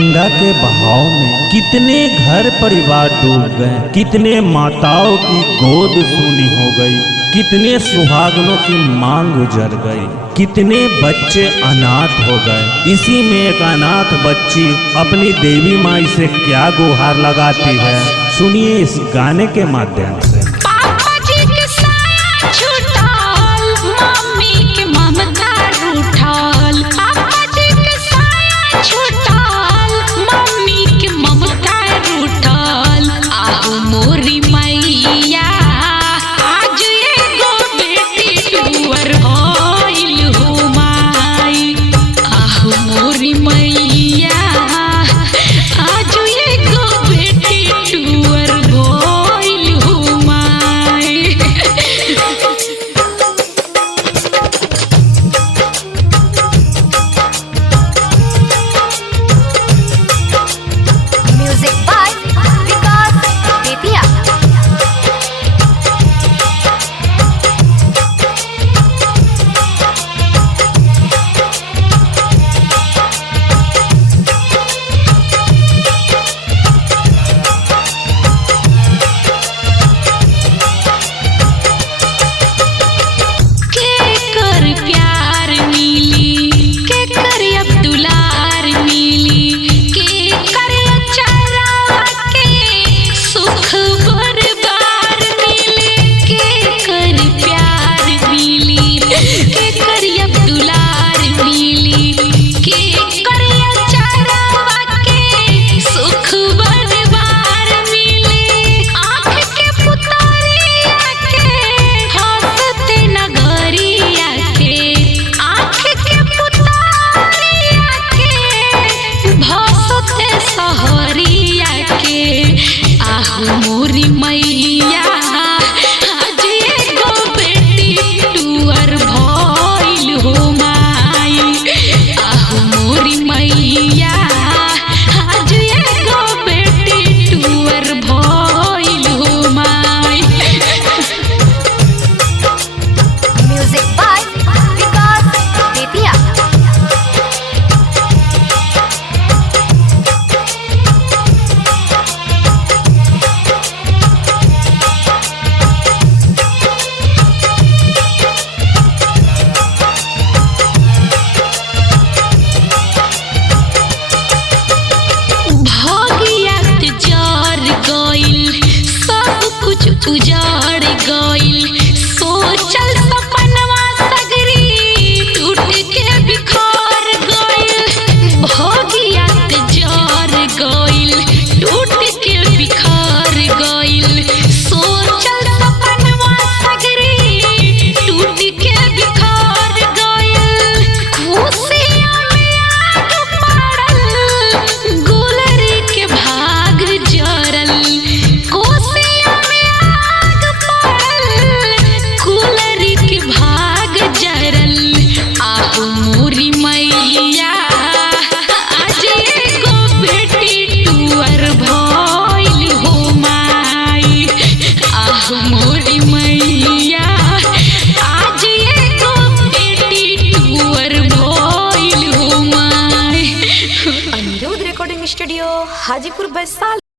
गंगा के बहाव में कितने घर परिवार डूब गए, कितने माताओं की गोद सूनी हो गई, कितने सुहागनों की मांग उजड़ गई, कितने बच्चे अनाथ हो गए। इसी में एक अनाथ बच्ची अपनी देवी माई से क्या गुहार लगाती है, सुनिए इस गाने के माध्यम से। मोरी मैया आज एगो बेटी टूअर भइल हो माई। आहू मोरी मैया आज एगो बेटी टूअर भइल हो माई। म्यूजिक बाय विकास बेतिया। उजाड़ गइल सोचल सपनवा सगरी टूट के बिखर गइल। भगिया जर गइल टूट के बिखर गइल। सोचल सपनवा सगरी टूट के बिखर गइल। खुशियां में आग पड़ल गुलरी के भाग जरल। मोरी मैया आज एगो बेटी टूअर भइल हो माई। आहू मोरी मैया आज एगो बेटी टूअर भइल हो माई। Anirudh recording studio Hajipur Vaishali.